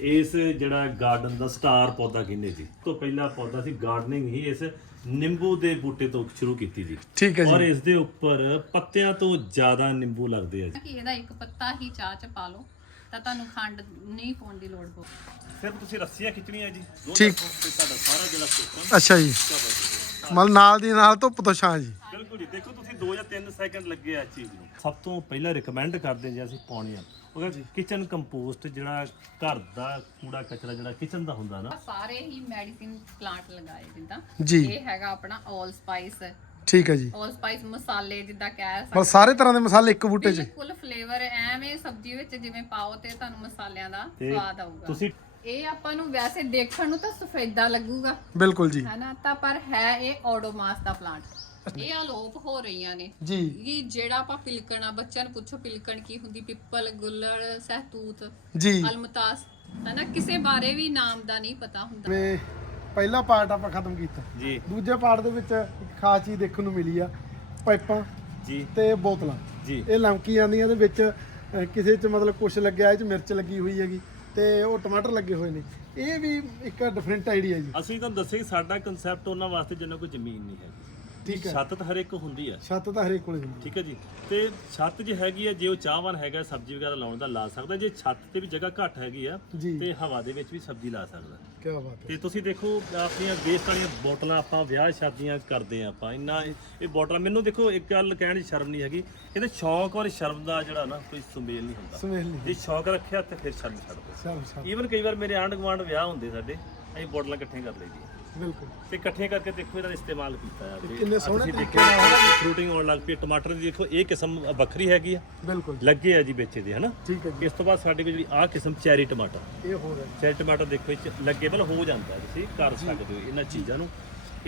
ਇਸ ਜਿਹੜਾ ਗਾਰਡਨ ਦਾ ਸਟਾਰ ਪੌਦਾ ਕਿੰਨੇ ਸੀ ਤੋਂ ਪਹਿਲਾ ਪੌਦਾ ਸੀ ਗਾਰਡਨਿੰਗ ਹੀ ਇਸ ਨਿੰਬੂ ਦੇ ਬੂਟੇ ਤੋਂ ਸ਼ੁਰੂ ਕੀਤੀ ਸੀ ਠੀਕ ਹੈ ਜੀ ਔਰ ਇਸ ਦੇ ਉੱਪਰ ਪੱਤਿਆਂ ਤੋਂ ਜ਼ਿਆਦਾ ਨਿੰਬੂ ਲੱਗਦੇ ਆ ਜੀ ਕਿ ਇਹਦਾ ਇੱਕ ਪੱਤਾ ਹੀ ਚਾਹ ਚ ਪਾ ਲਓ ਤਾਂ ਤੁਹਾਨੂੰ ਖੰਡ ਨਹੀਂ ਪਾਉਣ ਦੀ ਲੋੜ ਪਊ ਸਿਰਫ ਤੁਸੀਂ ਰੱਸੀਆਂ ਖਿੱਚਣੀਆਂ ਜੀ ਠੀਕ ਤੁਹਾਡਾ ਸਾਰਾ ਜਿਹੜਾ ਸੁੱਕਾ ਅੱਛਾ ਜੀ ਮਤਲਬ ਨਾਲ ਦੀ ਨਾਲ ਧੁੱਪ ਤੋਂ ਛਾਂ ਜੀ ਬਿਲਕੁਲ ਜੀ ਦੇਖੋ ਤੁਸੀਂ 2 ਜਾਂ 3 ਸੈਕਿੰਡ ਲੱਗੇ ਆ ਚੀਜ਼ ਨੂੰ ਸਭ ਤੋਂ ਪਹਿਲਾਂ ਰეკਮੈਂਡ ਕਰਦੇ ਜੇ ਅਸੀਂ ਪਾਉਣੀ ਆ ਉਹ ਕਿਚਨ ਕੰਪੋਸਟ ਜਿਹੜਾ ਘਰ ਦਾ ਕੂੜਾ ਕਚਰਾ ਜਿਹੜਾ ਕਿਚਨ ਦਾ ਹੁੰਦਾ ਨਾ ਸਾਰੇ ਹੀ ਮੈਡੀਸਿਨ ਪਲਾਂਟ ਲਗਾਏ ਜਿੱਦਾਂ ਜੀ ਇਹ ਹੈਗਾ ਆਪਣਾ 올 ਸਪਾਈਸ ਠੀਕ ਹੈ ਜੀ 올 ਸਪਾਈਸ ਮਸਾਲੇ ਜਿੱਦਾਂ ਕਹਿ ਸਕਦੇ ਪਰ ਸਾਰੇ ਤਰ੍ਹਾਂ ਦੇ ਮਸਾਲੇ ਇੱਕ ਬੂਟੇ 'ਚ ਬਿਲਕੁਲ ਫਲੇਵਰ ਐਵੇਂ ਸਬਜ਼ੀ ਵਿੱਚ ਜਿਵੇਂ ਪਾਓ ਤੇ ਤੁਹਾਨੂੰ ਮਸਾਲਿਆਂ ਦਾ ਸਵਾਦ ਆਊਗਾ ਤੁਸੀਂ ਇਹ ਆਪਾਂ ਨੂੰ ਵੈਸੇ ਦੇਖਣ ਨੂੰ ਤਾਂ ਸਫੈਦਾ ਲੱਗੂਗਾ ਬਿਲਕੁਲ ਜੀ ਹੈ ਤਾਂ ਪਰ ਹੈ ਇਹ ਆਡੋਮਾਸ ਦਾ ਪਲਾਂਟ ਇਹ ਅਲੋਪ ਹੋ ਰਹੀਆਂ ਨੇ ਜੀ ਕਿ ਜਿਹੜਾ ਆਪਾਂ ਪਿਲਕਣਾ ਬੱਚਾ ਨੂੰ ਪੁੱਛੋ ਪਿਲਕਣ ਕੀ ਹੁੰਦੀ ਪਿੱਪਲ ਗੁੱਲੜ ਸਹਤੂਤ ਜੀ ਅਲਮਤਾਸ ਹੈ ਕਿਸੇ ਬਾਰੇ ਵੀ ਨਾਮ ਦਾ ਨਹੀਂ ਪਤਾ ਹੁੰਦਾ ਮੈਂ ਪਹਿਲਾ ਪਾਰਟ ਆਪਾਂ ਖਤਮ ਕੀਤਾ ਜੀ ਦੂਜੇ ਪਾਰਟ ਦੇ ਵਿੱਚ ਇੱਕ ਖਾਸ ਚੀਜ਼ ਦੇਖਣ ਨੂੰ ਮਿਲੀ ਆ ਪਾਈਪਾਂ ਜੀ ਤੇ ਬੋਤਲਾਂ ਜੀ ਇਹ ਲੰਕੀ ਜਾਂਦੀਆਂ ਦੇ ਵਿੱਚ ਕਿਸੇ ਚ ਮਤਲਬ ਕੁਛ ਲੱਗਿਆ ਇਹ ਚ ਮਿਰਚ ਲੱਗੀ ਹੋਈ ਹੈਗੀ ਤੇ ਉਹ ਟਮਾਟਰ ਲੱਗੇ ਹੋਏ ਨੇ ਇਹ ਵੀ ਇੱਕ ਡਿਫਰੈਂਟ ਆਈਡੀਆ ਜੀ ਅਸੀਂ ਤੁਹਾਨੂੰ ਦੱਸਿਆ ਸਾਡਾ ਕਨਸੈਪਟ ਉਹਨਾਂ ਵਾਸਤੇ ਜਿੰਨਾਂ ਕੋਈ ਜ਼ਮੀਨ ਨਹੀਂ ਹੈ ਠੀਕ ਹੈ ਛੱਤ ਤਾਂ ਹਰ ਇੱਕ ਹੁੰਦੀ ਹੈ ਛੱਤ ਤਾਂ ਹਰ ਇੱਕ ਕੋਲੇ ਹੁੰਦੀ ਠੀਕ ਹੈ ਜੀ ਤੇ ਛੱਤ ਜੇ ਹੈਗੀ ਆ ਜੇ ਉਹ ਚਾਹਵਾਨ ਹੈਗਾ ਸਬਜ਼ੀ ਵਗੈਰਾ ਲਾਉਣ ਦਾ ਲਾ ਸਕਦਾ ਜੇ ਛੱਤ ਤੇ ਵੀ ਜਗ੍ਹਾ ਘੱਟ ਹੈਗੀ ਆ ਤੇ ਹਵਾ ਦੇ ਵਿੱਚ ਵੀ ਸਬਜ਼ੀ ਲਾ ਸਕਦਾ ਕੀ ਬਾਤ ਹੈ ਤੇ ਤੁਸੀਂ ਦੇਖੋ ਆਪਣੀਆਂ ਗੇਸਟ ਵਾਲੀਆਂ ਬੋਤਲਾਂ ਆਪਾਂ ਵਿਆਹ ਸ਼ਾਦੀਆਂ ਕਰਦੇ ਆ ਆਪਾਂ ਇੰਨਾ ਇਹ ਬੋਤਲ ਮੈਨੂੰ ਦੇਖੋ ਇੱਕ ਗੱਲ ਕਹਿਣ ਦੀ ਸ਼ਰਮ ਨਹੀਂ ਹੈਗੀ ਇਹਦੇ ਸ਼ੌਕ ਔਰ ਸ਼ਰਮ ਦਾ ਜਿਹੜਾ ਨਾ ਕੋਈ ਸੁਮੇਲ ਨਹੀਂ ਹੁੰਦਾ ਸੁਮੇਲ ਨਹੀਂ ਜੇ ਸ਼ੌਕ ਰੱਖਿਆ ਤੇ ਫਿਰ ਛੱਡ ਛੱਡਦੇ ਸ਼ਰਮ ਛੱਡ ਈਵਨ ਕਈ ਵਾਰ ਮੇਰੇ ਆਂਡ ਗਵਾਂਡ ਵਿਆਹ ਹੁੰਦੇ ਸਾਡੇ ਅਸੀਂ ਬੋਟਲਾਂ ਇਕੱਠੀਆਂ ਕਰ ਲਈਦੀ ਬਿਲਕੁਲ ਇਕੱਠੇ ਕਰਕੇ ਦੇਖੋ ਇਹਦਾ ਇਸਤੇਮਾਲ ਕੀਤਾ ਹੈ ਕਿੰਨੇ ਸੋਹਣੇ ਤਰੀਕੇ ਨਾਲ ਫਰੂਟਿੰਗ ਆਉਣ ਲੱਗ ਪਈ ਟਮਾਟਰ ਦੀ ਦੇਖੋ ਇਹ ਕਿਸਮ ਵੱਖਰੀ ਹੈਗੀ ਬਿਲਕੁਲ ਲੱਗੇ ਆ ਜੀ ਵੇਚੇ ਦੇ ਹਨਾ ਇਸ ਤੋਂ ਬਾਅਦ ਸਾਡੇ ਕੋਲ ਜਿਹੜੀ ਆਹ ਕਿਸਮ ਚੈਰੀ ਟਮਾਟਰ ਇਹ ਹੋ ਰਿਹਾ ਚੈਰੀ ਟਮਾਟਰ ਦੇਖੋ ਇਹ ਲੱਗੇ ਬਲ ਹੋ ਜਾਂਦਾ ਤੁਸੀਂ ਕਰ ਸਕਦੇ ਹੋ ਇਹਨਾਂ ਚੀਜ਼ਾਂ ਨੂੰ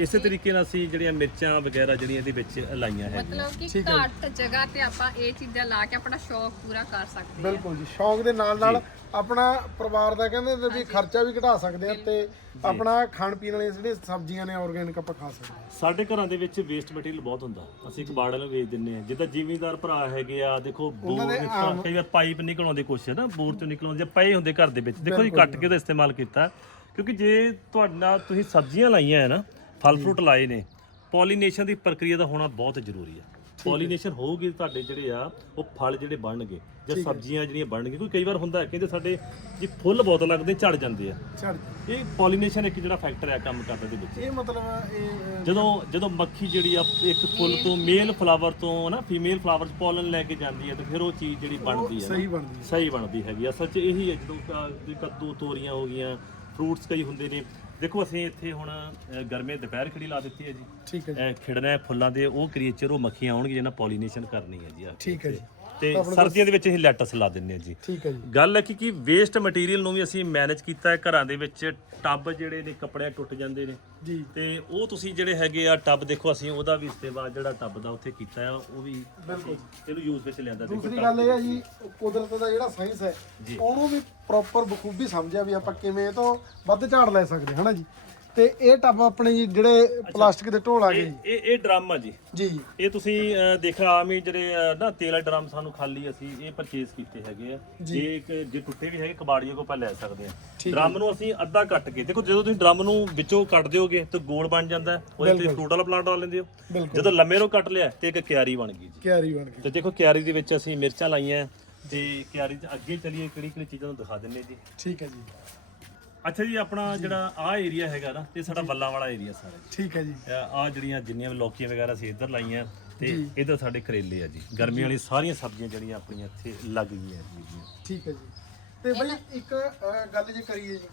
ਇਸੇ ਤਰੀਕੇ ਨਾਲ ਅਸੀਂ ਜਿਹੜੀਆਂ ਮਿਰਚਾਂ ਵਗੈਰਾ ਜਿਹੜੀਆਂ ਇਹਦੇ ਵਿੱਚ ਲਾਈਆਂ ਹੈ ਮਤਲਬ ਕਿ ਘਾਟ ਜਗ੍ਹਾ ਤੇ ਆਪਾਂ ਇਹ ਚੀਜ਼ਾਂ ਲਾ ਕੇ ਆਪਣਾ ਸ਼ੌਕ ਪੂਰਾ ਕਰ ਸਕਦੇ ਹਾਂ ਬਿਲਕੁਲ ਜੀ ਸ਼ੌਕ ਦੇ ਨਾਲ ਨਾਲ ਆਪਣਾ ਪਰਿਵਾਰ ਦਾ ਕਹਿੰਦੇ ਵੀ ਖਰਚਾ ਵੀ ਘਟਾ ਸਕਦੇ ਹਾਂ ਤੇ ਆਪਣਾ ਖਾਣ ਪੀਣ ਵਾਲੇ ਜਿਹੜੇ ਸਬਜ਼ੀਆਂ ਨੇ ਆਰਗੇਨਿਕ ਆਪਾਂ ਖਾ ਸਕਦੇ ਸਾਡੇ ਘਰਾਂ ਦੇ ਵਿੱਚ ਵੇਸਟ ਮਟੀਰੀਅਲ ਬਹੁਤ ਹੁੰਦਾ ਅਸੀਂ ਇੱਕ ਕਬਾੜਾਂ ਨੂੰ ਵੇਚ ਦਿੰਨੇ ਆ ਜਿੱਦਾਂ ਜ਼ਿਮੀਂਦਾਰ ਭਰਾ ਹੈਗੇ ਆ ਦੇਖੋ ਬੋਰ ਕਈ ਵਾਰ ਪਾਈਪ ਨਿਕਲਾਉਣ ਦੀ ਕੋਸ਼ਿਸ਼ ਹੈ ਨਾ ਬੋਰ ਤੋਂ ਨਿਕਲਾਉਣ ਜਾਂ ਪਏ ਹੁੰਦੇ ਘਰ ਦੇ ਵਿੱਚ ਦੇਖੋ ਜੀ ਕੱਟ ਕੇ ਦਾ ਇਸਤੇਮਾਲ ਕੀਤਾ ਕਿਉਂਕਿ ਜੇ ਤੁਹਾਡਾ ਤੁਸੀਂ ਸਬਜ਼ੀਆਂ ਲਾਈਆਂ ਹੈ ਨਾ ਫਲ ਫਰੂਟ ਲਾਏ ਨੇ ਪੋਲੀਨੇਸ਼ਨ ਦੀ ਪ੍ਰਕਿਰਿਆ ਦਾ ਹੋਣਾ ਬਹੁਤ ਜ਼ਰੂਰੀ ਆ ਪੋਲੀਨੇਸ਼ਨ ਹੋਊਗੀ ਤੁਹਾਡੇ ਜਿਹੜੇ ਆ ਉਹ ਫਲ ਜਿਹੜੇ ਬਣਨਗੇ ਜਾਂ ਸਬਜ਼ੀਆਂ ਜਿਹੜੀਆਂ ਬਣਨਗੀਆਂ ਕੋਈ ਕਈ ਵਾਰ ਹੁੰਦਾ ਹੈ ਕਹਿੰਦੇ ਸਾਡੇ ਜੀ ਫੁੱਲ ਬਹੁਤ ਲੱਗਦੇ ਝੜ ਜਾਂਦੇ ਆ ਇਹ ਪੋਲੀਨੇਸ਼ਨ ਇੱਕ ਜਿਹੜਾ ਫੈਕਟਰ ਆ ਕੰਮ ਕਰਦਾ ਦੇ ਵਿੱਚ ਇਹ ਮਤਲਬ ਇਹ ਜਦੋਂ ਜਦੋਂ ਮੱਖੀ ਜਿਹੜੀ ਆ ਇੱਕ ਫੁੱਲ ਤੋਂ ਮੇਲ ਫਲਾਵਰ ਤੋਂ ਨਾ ਫੀਮੇਲ ਫਲਾਵਰ ਚ ਪੋਲਨ ਲੈ ਕੇ ਜਾਂਦੀ ਆ ਤੇ ਫਿਰ ਉਹ ਚੀਜ਼ ਜਿਹੜੀ ਬਣਦੀ ਆ ਸਹੀ ਬਣਦੀ ਸਹੀ ਬਣਦੀ ਹੈਗੀ ਅਸਲ ਚ ਇਹੀ ਹੈ ਜਦੋਂ ਕੱਦੂ ਤੋਰੀਆਂ ਹੋ ਗਈਆਂ ਫਰੂਟਸ ਕਈ ਹੁੰਦੇ ਨੇ ਦੇਖੋ ਅਸੀਂ ਇੱਥੇ ਹੁਣ ਗਰਮੇ ਦੁਪਹਿਰ ਖੜੀ ਲਾ ਦਿੱਤੀ ਹੈ ਜੀ ਠੀਕ ਹੈ ਜੀ ਖਿੜਨਾ ਫੁੱਲਾਂ ਦੇ ਉਹ ਕ੍ਰੀਏਚਰ ਉਹ ਮੱਖੀਆਂ ਆਉਣਗੇ ਜਿਹਨਾਂ ਪੋਲੀਨੇਸ਼ਨ ਕਰਨੀ ਹੈ ਜੀ ਠੀਕ ਹੈ ਜੀ ਤੇ ਸਰਦੀਆਂ ਦੇ ਵਿੱਚ ਅਸੀਂ ਲੈਟਸ ਲਾ ਦਿੰਨੇ ਆ ਜੀ ਠੀਕ ਹੈ ਜੀ ਗੱਲ ਹੈ ਕਿ ਕੀ ਵੇਸਟ ਮਟੀਰੀਅਲ ਨੂੰ ਵੀ ਅਸੀਂ ਮੈਨੇਜ ਕੀਤਾ ਹੈ ਘਰਾਂ ਦੇ ਵਿੱਚ ਟੱਬ ਜਿਹੜੇ ਨੇ ਕੱਪੜੇ ਟੁੱਟ ਜਾਂਦੇ ਨੇ ਜੀ ਤੇ ਉਹ ਤੁਸੀਂ ਜਿਹੜੇ ਹੈਗੇ ਆ ਟੱਬ ਦੇਖੋ ਅਸੀਂ ਉਹਦਾ ਵੀ ਇਸਤੇਮਾਲ ਜਿਹੜਾ ਟੱਬ ਦਾ ਉੱਥੇ ਕੀਤਾ ਆ ਉਹ ਵੀ ਬਿਲਕੁਲ ਇਹਨੂੰ ਯੂਜ਼ ਵਿੱਚ ਲਿਆਂਦਾ ਦੇਖੋ ਦੂਸਰੀ ਗੱਲ ਇਹ ਆ ਜੀ ਕੁਦਰਤ ਦਾ ਜਿਹੜਾ ਸਾਇੰਸ ਹੈ ਉਹਨੂੰ ਵੀ ਪ੍ਰੋਪਰ ਬਖੂਬੀ ਸਮਝਿਆ ਵੀ ਆਪਾਂ ਕਿਵੇਂ ਇਹ ਤੋਂ ਵੱਧ ਝਾੜ ਲੈ ਸਕਦੇ ਹਨਾ ਜੀ ਤੇ ਇਹ ਟੱਬ ਆਪਣੇ ਜਿਹੜੇ ਪਲਾਸਟਿਕ ਦੇ ਢੋਲ ਆ ਗਏ ਇਹ ਇਹ ਡਰਮ ਆ ਜੀ ਜੀ ਇਹ ਤੁਸੀਂ ਦੇਖਿਆ ਆ ਮੀ ਜਿਹੜੇ ਨਾ ਤੇਲ ਦੇ ਡਰਮ ਸਾਨੂੰ ਖਾਲੀ ਅਸੀਂ ਇਹ ਪਰਚੇਸ ਕੀਤੇ ਹੈਗੇ ਆ ਜੇ ਇੱਕ ਜੇ ਟੁੱਟੇ ਵੀ ਹੈਗੇ ਕਬਾੜੀਆ ਕੋਲ ਪਾ ਲੈ ਸਕਦੇ ਆ ਡਰਮ ਨੂੰ ਅਸੀਂ ਅੱਧਾ ਕੱਟ ਕੇ ਦੇਖੋ ਜਦੋਂ ਤੁਸੀਂ ਡਰਮ ਨੂੰ ਵਿੱਚੋਂ ਕੱਟ ਦਿਓਗੇ ਤੇ ਗੋਲ ਬਣ ਜਾਂਦਾ ਉਹਦੇ ਤੇ ਟੂਟਲ ਪਲਾਟ ਲਾ ਲੈਂਦੇ ਹੋ ਜਦੋਂ ਲੰਮੇ ਨੂੰ ਕੱਟ ਲਿਆ ਤੇ ਇੱਕ ਕਿਆਰੀ ਬਣ ਗਈ ਜੀ ਕਿਆਰੀ ਬਣ ਗਈ ਤੇ ਦੇਖੋ ਕਿਆਰੀ ਦੇ ਵਿੱਚ ਅਸੀਂ ਮਿਰਚਾਂ ਲਾਈਆਂ ਤੇ ਕਿਆਰੀ ਅੱਗੇ ਚਲੀਏ ਕਿਹੜੀ ਕਿਹੜੀ ਚੀਜ਼ਾਂ ਨੂੰ ਦਿਖਾ ਦਿੰਨੇ ਜੀ ਠੀਕ ਹੈ ਜੀ ਅੱਛਾ ਜੀ ਆਪਣਾ ਜਿਹੜਾ ਆ ਏਰੀਆ ਹੈਗਾ ਨਾ ਇਹ ਸਾਡਾ ਵੱਲਾਂ ਵਾਲਾ ਏਰੀਆ ਸਾਰੇ ਠੀਕ ਹੈ ਜੀ ਆ ਜਿਹੜੀਆਂ ਜਿੰਨੀਆਂ ਵੀ ਲੌਕੀਆਂ ਵਗੈਰਾ ਸੀ ਇੱਧਰ ਲਾਈਆਂ ਤੇ ਇਧਰ ਸਾਡੇ ਕਰੇਲੇ ਆ ਜੀ ਗਰਮੀ ਵਾਲੀ ਸਾਰੀਆਂ ਸਬਜ਼ੀਆਂ ਜਿਹੜੀਆਂ ਆਪਣੀਆਂ ਇੱਥੇ ਲੱਗ ਗਈਆਂ ਜੀ ਠੀਕ ਹੈ ਜੀ ਤੇ ਬਈ ਇੱਕ ਗੱਲ ਜੇ ਕਰੀਏ ਜੀ